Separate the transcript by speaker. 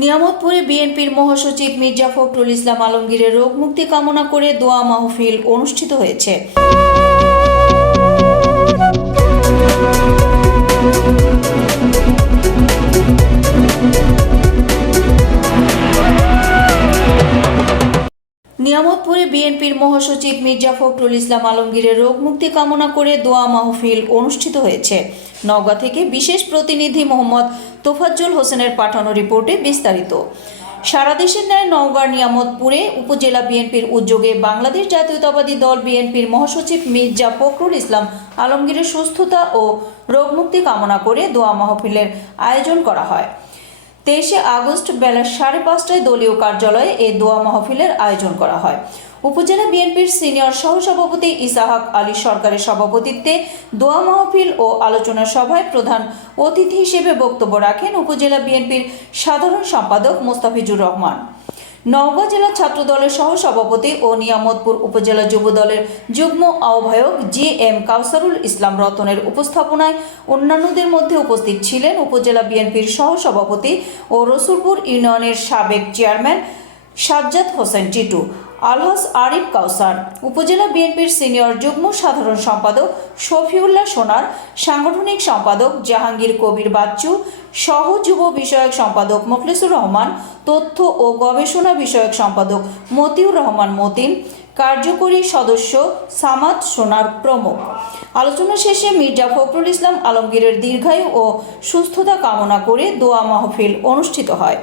Speaker 1: নিয়ামতপুরে বিএনপির মহাসচিব মির্জা ফখরুল ইসলাম আলমগীরের রোগ মুক্তি কামনা করে দোয়া মাহফিল অনুষ্ঠিত হয়েছে। নিয়ামতপুরে বিএনপির মহাসচিব মির্জা ফখরুল ইসলাম আলমগীরের রোগ মুক্তি কামনা করে দোয়া মাহফিল অনুষ্ঠিত হয়েছে। নওগাঁ থেকে বিশেষ প্রতিনিধি মোহাম্মদ তোফাজ্জল হোসেনের পাঠানো রিপোর্টে বিস্তারিত। সারা দেশের ন্যায় নওগাঁর নিয়ামতপুরে উপজেলা বিএনপির উদ্যোগে বাংলাদেশ জাতীয়তাবাদী দল বিএনপির মহাসচিব মির্জা ফখরুল ইসলাম আলমগীরের সুস্থতা ও রোগমুক্তি কামনা করে দোয়া মাহফিলের আয়োজন করা হয়। তেইশে আগস্ট বেলা সাড়ে পাঁচটায় দলীয় কার্যালয়ে এই দোয়া মাহফিলের আয়োজন করা হয়। উপজেলা বিএনপির সিনিয়র সহসভাপতি ইসাহাক আলী সরকারের সভাপতিত্বে দোয়া মাহফিল ও আলোচনা সভায় প্রধান অতিথি হিসেবে বক্তব্য রাখেন উপজেলা বিএনপির সাধারণ সম্পাদক মোস্তাফিজুর রহমান। নওগাঁ জেলা ছাত্র দলের সহসভাপতি ও নিয়ামতপুর উপজেলা যুব দলের যুগ্ম আহ্বায়ক জি এম কাউসারুল ইসলাম রতনের উপস্থাপনায় অন্যান্যদের মধ্যে উপস্থিত ছিলেন উপজেলা বিএনপির সহসভাপতি ও রসুলপুর ইউনিয়নের সাবেক চেয়ারম্যান সাজ্জাদ হোসেন টিটু, আলহাস আরিফ কাউসার, উপজেলা বিএনপির সিনিয়র যুগ্ম সাধারণ সম্পাদক শফিউল্লাহ সোনার, সাংগঠনিক সম্পাদক জাহাঙ্গীর কবির বাচ্চু, সহ যুব বিষয়ক সম্পাদক মোখলেসুর রহমান, তথ্য ও গবেষণা বিষয়ক সম্পাদক মতিউর রহমান মতিন, কার্যকরী সদস্য সামাদ সোনার প্রমুখ। আলোচনা শেষে মির্জা ফখরুল ইসলাম আলমগীরের দীর্ঘায়ু ও সুস্থতা কামনা করে দোয়া মাহফিল অনুষ্ঠিত হয়।